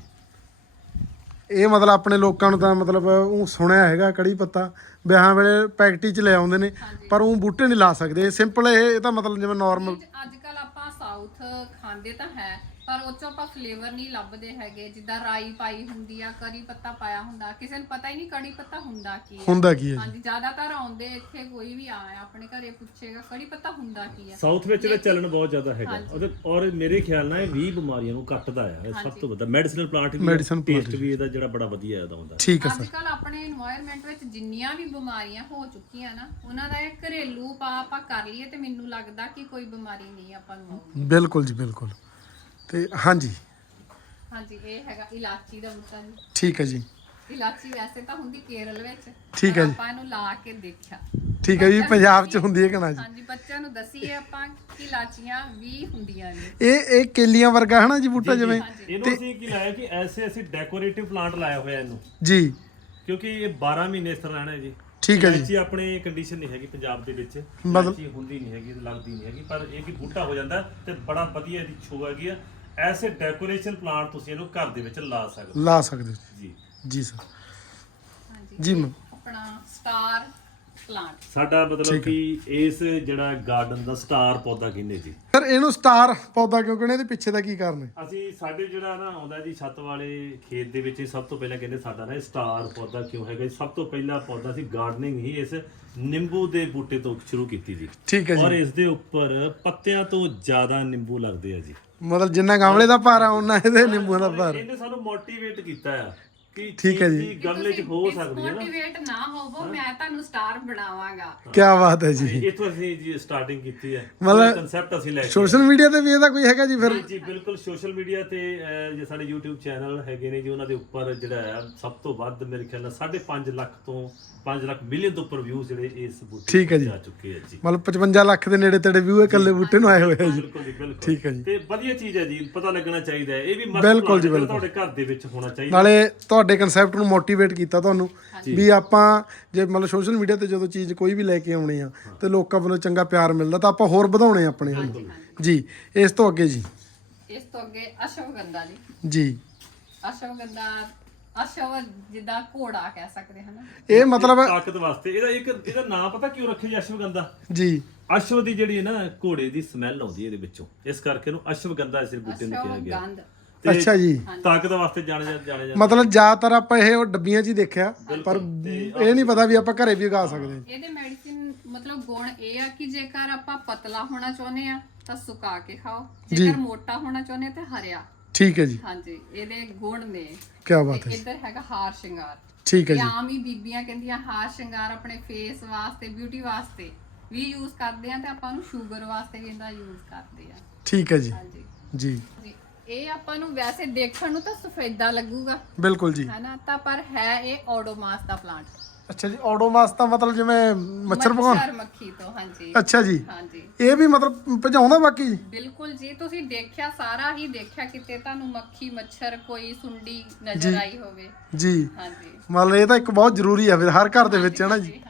ਇਹ ਮਤਲਬ ਆਪਣੇ ਲੋਕਾਂ ਨੂੰ ਤਾਂ ਮਤਲਬ ਉਹ ਸੁਣਿਆ ਹੈਗਾ ਕੜੀ ਪੱਤਾ ਵਿਆਹਾਂ ਵੇਲੇ ਪੈਕਟੀ ਚ ਲੈ ਆਉਂਦੇ ਨੇ ਪਰ ਉਹ ਬੂਟੇ ਨਹੀਂ ਲਾ ਸਕਦੇ ਸਿੰਪਲ ਇਹ ਤਾਂ ਮਤਲਬ ਜਿਵੇਂ ਨਾਰਮਲ ਅੱਜ ਕੱਲ ਆਪਾਂ ਸਾਊਥ ਖਾਂਦੇ ਤਾਂ ਹੈ ਪਰ ਉੱਚੋਂ ਆਪਾਂ ਫਲੇਵਰ ਨਹੀਂ ਲੱਭਦੇ ਹੈਗੇ ਜਿੱਦਾਂ ਰਾਈ ਪਾਈ ਹੁੰਦੀ ਆ ਕੜੀ ਪੱਤਾ ਪਾਇਆ ਹੁੰਦਾ ਕਿਸੇ ਨੂੰ ਪਤਾ ਹੀ ਨਹੀਂ ਕੜੀ ਪੱਤਾ ਹੁੰਦਾ ਕੀ ਹੈ ਹੁੰਦਾ ਕੀ ਹੈ ਹਾਂਜੀ ਜ਼ਿਆਦਾਤਰ ਆਉਂਦੇ ਇੱਥੇ ਕੋਈ ਵੀ ਆਇਆ ਆਪਣੇ ਘਰੇ ਪੁੱਛੇਗਾ ਕੜੀ ਪੱਤਾ ਹੁੰਦਾ ਕੀ ਹੈ ਸਾਊਥ ਵਿੱਚ ਦਾ ਚੱਲਣ ਬਹੁਤ ਜ਼ਿਆਦਾ ਹੈਗਾ ਔਰ ਮੇਰੇ ਖਿਆਲ ਨਾਲ ਇਹ ਵੀ ਬਿਮਾਰੀਆਂ ਨੂੰ ਕੱਟਦਾ ਆ ਇਹ ਸਭ ਤੋਂ ਵੱਡਾ ਮੈਡੀਸਨਲ ਪਲਾਂਟ ਵੀ ਮੈਡੀਸਨ ਟੇਸਟ ਵੀ ਇਹਦਾ ਜਿਹੜਾ ਬੜਾ ਵਧੀਆ ਆਦਾ ਹੁੰਦਾ ਠੀਕ ਹੈ ਸਰ ਅੱਜਕੱਲ ਆਪਣੇ এনਵਾਇਰਨਮੈਂਟ ਵਿੱਚ ਜਿੰਨੀਆਂ ਵੀ ਬਿਮਾਰੀਆਂ ਹੋ ਚੁੱਕੀਆਂ ਨਾ ਉਹਨਾਂ ਦਾ ਇਹ ਘਰੇਲੂ ਪਾ ਆਪਾਂ ਕਰ ਲਈਏ ਤੇ ਮੈਨੂੰ ਲੱਗਦਾ ਕਿ ਕੋਈ ਬਿਮਾਰੀ ਨਹੀਂ ਆਪਾਂ ਨੂੰ ਬਿਲਕੁਲ ਜੀ ਬਿਲਕੁਲ ਤੇ ਹਾਂਜੀ ਹਾਂਜੀ ਇਹ ਹੈਗਾ ਇਲਾਚੀ ਦਾ ਬੂਟਾ ਜੀ ਠੀਕ ਹੈ ਜੀ ਇਲਾਚੀ ਵੈਸੇ ਤਾਂ ਹੁੰਦੀ ਕੇਰਲ ਵਿੱਚ ਠੀਕ ਹੈ ਜੀ ਆਪਾਂ ਇਹਨੂੰ ਲਾ ਕੇ ਦੇਖਿਆ ਠੀਕ ਹੈ ਜੀ ਪੰਜਾਬ ਚ ਹੁੰਦੀ ਹੈ ਕਿਨਾ ਜੀ ਹਾਂਜੀ ਬੱਚਿਆਂ ਨੂੰ ਹੈ ਆਪਾਂ ਕਿ ਇਲਾਚੀਆਂ ਵੀ ਹੁੰਦੀਆਂ ਨੇ ਇਹ ਇਹ ਕੇਲੀਆਂ ਵਰਗਾ ਹਨਾ ਜੀ ਬੂਟਾ ਜਿਵੇਂ ਇਹਨੂੰ ਅਸੀਂ ਕੀ ਲਾਇਆ ਕਿ ਐਸੇ ਅਸੀਂ ਡੈਕੋਰੇਟਿਵ ਪਲਾਂਟ ਲਾਇਆ ਹੋਇਆ ਇਹਨੂੰ ਜੀ ਕਿਉਂਕਿ ਇਹ 12 ਮਹੀਨੇ ਇਸ ਤਰ੍ਹਾਂ ਰਹਿਣਾ ਜੀ ਠੀਕ ਹੈ ਜੀ ਜੀ ਆਪਣੇ ਕੰਡੀਸ਼ਨ ਨਹੀਂ ਹੈਗੀ ਪੰਜਾਬ ਦੇ ਵਿੱਚ ਜੀ ਹੁੰਦੀ ਨਹੀਂ ਹੈਗੀ ਲੱਗਦੀ ਨਹੀਂ ਹੈਗੀ ਪਰ ਇਹ ਕਿ ਬੂਟਾ ਹੋ ਜਾਂਦਾ ਤੇ ਬੜਾ ਵਧੀਆ ਦੀ ਹੈਗੀ ਆ ਐਸੇ ਡੈਕੋਰੇਸ਼ਨ ਪਲਾਂਟ ਤੁਸੀਂ ਇਹਨੂੰ ਘਰ ਦੇ ਵਿੱਚ ਲਾ ਸਕਦੇ ਹੋ ਲਾ ਸਕਦੇ ਜੀ ਜੀ ਸਰ ਹਾਂਜੀ ਜੀ ਮੈਂ ਆਪਣਾ ਸਟਾਰ ਪਲਾਂਟ ਸਾਡਾ ਮਤਲਬ ਕਿ ਇਸ ਜਿਹੜਾ ਗਾਰਡਨ ਦਾ ਸਟਾਰ ਪੌਦਾ ਕਿੰਨੇ ਜੀ ਸਰ ਇਹਨੂੰ ਸਟਾਰ ਪੌਦਾ ਕਿਉਂ ਕਹਿੰਦੇ ਇਹਦੇ ਪਿੱਛੇ ਦਾ ਕੀ ਕਾਰਨ ਹੈ ਅਸੀਂ ਸਾਡੇ ਜਿਹੜਾ ਨਾ ਆਉਂਦਾ ਜੀ ਛੱਤ ਵਾਲੇ ਖੇਤ ਦੇ ਵਿੱਚ ਸਭ ਤੋਂ ਪਹਿਲਾਂ ਕਹਿੰਦੇ ਸਾਡਾ ਨਾ ਸਟਾਰ ਪੌਦਾ ਕਿਉਂ ਹੈਗਾ ਜੀ ਸਭ ਤੋਂ ਪਹਿਲਾਂ ਪੌਦਾ ਸੀ ਗਾਰਡਨਿੰਗ ਹੀ ਇਸ ਨਿੰਬੂ ਦੇ ਬੂਟੇ ਤੋਂ ਸ਼ੁਰੂ ਕੀਤੀ ਜੀ ਠੀਕ ਹੈ ਜੀ ਔਰ ਇਸ ਦੇ ਉੱਪਰ ਪੱਤਿਆਂ ਤੋਂ ਜ਼ਿਆਦਾ ਨਿੰਬੂ ਲੱਗਦੇ ਆ ਜੀ ਮਤਲਬ ਜਿੰਨਾ ਗਾਮਲੇ ਦਾ ਪਾਰਾ ਉਹਨਾਂ ਇਹਦੇ ਨਿੰਬੂਆਂ ਦਾ ਭਾਰ ਇਹਨੇ ਸਾਨੂੰ ਮੋਟੀਵੇਟ ਕੀਤਾ ਆ ਕੀ ਠੀਕ ਹੈ ਜੀ ਗਮਲੇ ਚ ਹੋ ਸਕਦੀ ਹੈ ਨਾ ਮੋਟੀਵੇਟ ਨਾ ਹੋਵੋ ਮੈਂ ਤੁਹਾਨੂੰ ਸਟਾਰ ਬਣਾਵਾਂਗਾ ਕੀ ਬਾਤ ਹੈ ਜੀ ਇਥੋਂ ਅਸੀਂ ਜੀ ਸਟਾਰਟਿੰਗ ਕੀਤੀ ਹੈ ਮਤਲਬ ਕਨਸੈਪਟ ਅਸੀਂ ਲੈ ਕੇ ਸੋਸ਼ਲ ਮੀਡੀਆ ਤੇ ਵੀ ਇਹਦਾ ਕੋਈ ਹੈਗਾ ਜੀ ਫਿਰ ਜੀ ਬਿਲਕੁਲ ਸੋਸ਼ਲ ਮੀਡੀਆ ਤੇ ਜੇ ਸਾਡੇ YouTube ਚੈਨਲ ਹੈਗੇ ਨੇ ਜੀ ਉਹਨਾਂ ਦੇ ਉੱਪਰ ਜਿਹੜਾ ਹੈ ਸਭ ਤੋਂ ਵੱਧ ਮੇਰੇ ਖਿਆਲ ਨਾਲ 5.5 ਲੱਖ ਤੋਂ 5 ਲੱਖ ਮਿਲੀਅਨ ਤੋਂ ਉੱਪਰ ਵਿਊਜ਼ ਜਿਹੜੇ ਇਸ ਬੂਟੇ ਨੂੰ ਆ ਚੁੱਕੇ ਹੈ ਜੀ ਮਤਲਬ 55 ਲੱਖ ਦੇ ਨੇੜੇ ਤੇੜੇ ਵਿਊ ਹੈ ਇਕੱਲੇ ਬੂਟੇ ਨੂੰ ਆਏ ਹੋਏ ਹੈ ਜੀ ਬਿਲਕੁਲ ਜੀ ਬਿਲਕੁਲ ਠੀਕ ਹੈ ਜੀ ਤੇ ਵਧੀਆ ਚੀਜ਼ ਹੈ ਜੀ ਪਤਾ ਲੱਗਣਾ ਚਾਹੀਦਾ ਹੈ ਇਹ ਵੀ ਮਸਲਾ ਤੁਹਾਡੇ ਘਰ ਦੇ ਵਿੱਚ ਹੋਣਾ ਚਾਹੀਦਾ ਨਾਲੇ ਤੋਂ ਤੁਹਾਡੇ ਕਨਸੈਪਟ ਨੂੰ ਮੋਟੀਵੇਟ ਕੀਤਾ ਤੁਹਾਨੂੰ ਵੀ ਆਪਾਂ ਜੇ ਮਤਲਬ ਸੋਸ਼ਲ ਮੀਡੀਆ ਤੇ ਜਦੋਂ ਚੀਜ਼ ਕੋਈ ਵੀ ਲੈ ਕੇ ਆਉਣੀ ਆ ਤੇ ਲੋਕਾਂ ਵੱਲੋਂ ਚੰਗਾ ਪਿਆਰ ਮਿਲਦਾ ਤਾਂ ਆਪਾਂ ਹੋਰ ਵਧਾਉਣੇ ਆਪਣੇ ਹੁਣ ਜੀ ਇਸ ਤੋਂ ਅੱਗੇ ਜੀ ਇਸ ਤੋਂ ਅੱਗੇ ਅਸ਼ਵਗੰਧਾ ਜੀ ਜੀ ਅਸ਼ਵਗੰਧਾ ਅਸ਼ਵ ਜਿੱਦਾਂ ਘੋੜਾ ਕਹਿ ਸਕਦੇ ਹਨ ਇਹ ਮਤਲਬ ਤਾਕਤ ਵਾਸਤੇ ਇਹਦਾ ਇੱਕ ਇਹਦਾ ਨਾਮ ਪਤਾ ਕਿਉਂ ਰੱਖਿਆ ਜਾਂ ਅਸ਼ਵਗੰਧਾ ਜੀ ਅਸ਼ਵ ਦੀ ਜਿਹੜੀ ਹੈ ਨਾ ਘੋੜੇ ਦੀ ਸਮੈਲ ਆਉਂਦੀ ਹੈ ਇਹਦੇ ਵਿੱਚੋਂ ਇਸ ਕਰਕੇ ਇਹਨੂੰ ਅਸ਼ਵਗੰਧਾ ਸਿਰ ਬੂਟੇ ਨੂੰ ਕਿਹਾ ਗਿਆ ਅਸ਼ਵਗੰਧਾ ਅੱਛਾ ਜੀ ਤਾਕਤ ਵਾਸਤੇ ਜਾਣੇ ਜਾਣੇ ਮਤਲਬ ਜ਼ਿਆਦਾਤਰ ਆਪਾਂ ਇਹ ਉਹ ਡੱਬੀਆਂ 'ਚ ਹੀ ਦੇਖਿਆ ਪਰ ਇਹ ਨਹੀਂ ਪਤਾ ਵੀ ਆਪਾਂ ਘਰੇ ਵੀ ਉਗਾ ਸਕਦੇ ਹਾਂ ਇਹਦੇ ਮੈਡੀਸਿਨ ਮਤਲਬ ਗੁਣ ਇਹ ਆ ਕਿ ਜੇਕਰ ਆਪਾਂ ਪਤਲਾ ਹੋਣਾ ਚਾਹੁੰਦੇ ਆ ਤਾਂ ਸੁਕਾ ਕੇ ਖਾਓ ਜੇਕਰ ਮੋਟਾ ਹੋਣਾ ਚਾਹੁੰਦੇ ਆ ਤੇ ਹਰਿਆ ਠੀਕ ਹੈ ਜੀ ਹਾਂਜੀ ਇਹਦੇ ਗੁਣ ਨੇ ਕੀ ਬਾਤ ਹੈ ਇੱਧਰ ਹੈਗਾ ਹਾਰ ਸ਼ਿੰਗਾਰ ਠੀਕ ਹੈ ਜੀ ਆਮ ਹੀ ਬੀਬੀਆਂ ਕਹਿੰਦੀਆਂ ਹਾਰ ਸ਼ਿੰਗਾਰ ਆਪਣੇ ਫੇਸ ਵਾਸਤੇ ਬਿਊਟੀ ਵਾਸਤੇ ਵੀ ਯੂਜ਼ ਕਰਦੇ ਆ ਤੇ ਆਪਾਂ ਨੂੰ ਸ਼ੂਗਰ ਵਾਸਤੇ ਵੀ ਇਹਦਾ ਯੂਜ਼ ਕਰਦੇ ਆ ਠੀਕ ਹੈ ਜੀ ਹਾਂਜੀ ਜੀ ਇਹ ਆਪਾਂ ਨੂੰ ਵੈਸੇ ਦੇਖਣ ਨੂੰ ਤਾਂ ਸਫੈਦਾ ਲੱਗੂਗਾ ਬਿਲਕੁਲ ਜੀ ਹੈ ਤਾਂ ਪਰ ਹੈ ਇਹ ਆਡੋਮਾਸ ਦਾ ਪਲਾਂਟ ਅੱਛਾ ਜੀ ਆਡੋਮਾਸ ਦਾ ਮਤਲਬ ਜਿਵੇਂ ਮੱਛਰ ਭਗਾਉਣ ਮੱਛਰ ਮੱਖੀ ਤੋਂ ਹਾਂਜੀ ਅੱਛਾ ਜੀ ਹਾਂਜੀ ਇਹ ਵੀ ਮਤਲਬ ਭਜਾਉਂਦਾ ਬਾਕੀ ਬਿਲਕੁਲ ਜੀ ਤੁਸੀਂ ਦੇਖਿਆ ਸਾਰਾ ਹੀ ਦੇਖਿਆ ਕਿਤੇ ਤੁਹਾਨੂੰ ਮੱਖੀ ਮੱਛਰ ਕੋਈ ਸੁੰਡੀ ਨਜ਼ਰ ਆਈ ਹੋਵੇ ਜੀ ਹਾਂਜੀ ਮਤਲਬ ਇਹ ਤਾਂ ਇੱਕ ਬਹੁਤ ਜ਼ਰੂਰੀ ਹੈ ਫਿਰ ਹਰ ਘਰ ਦੇ ਵਿੱਚ ਹੈ ਨਾ ਜੀ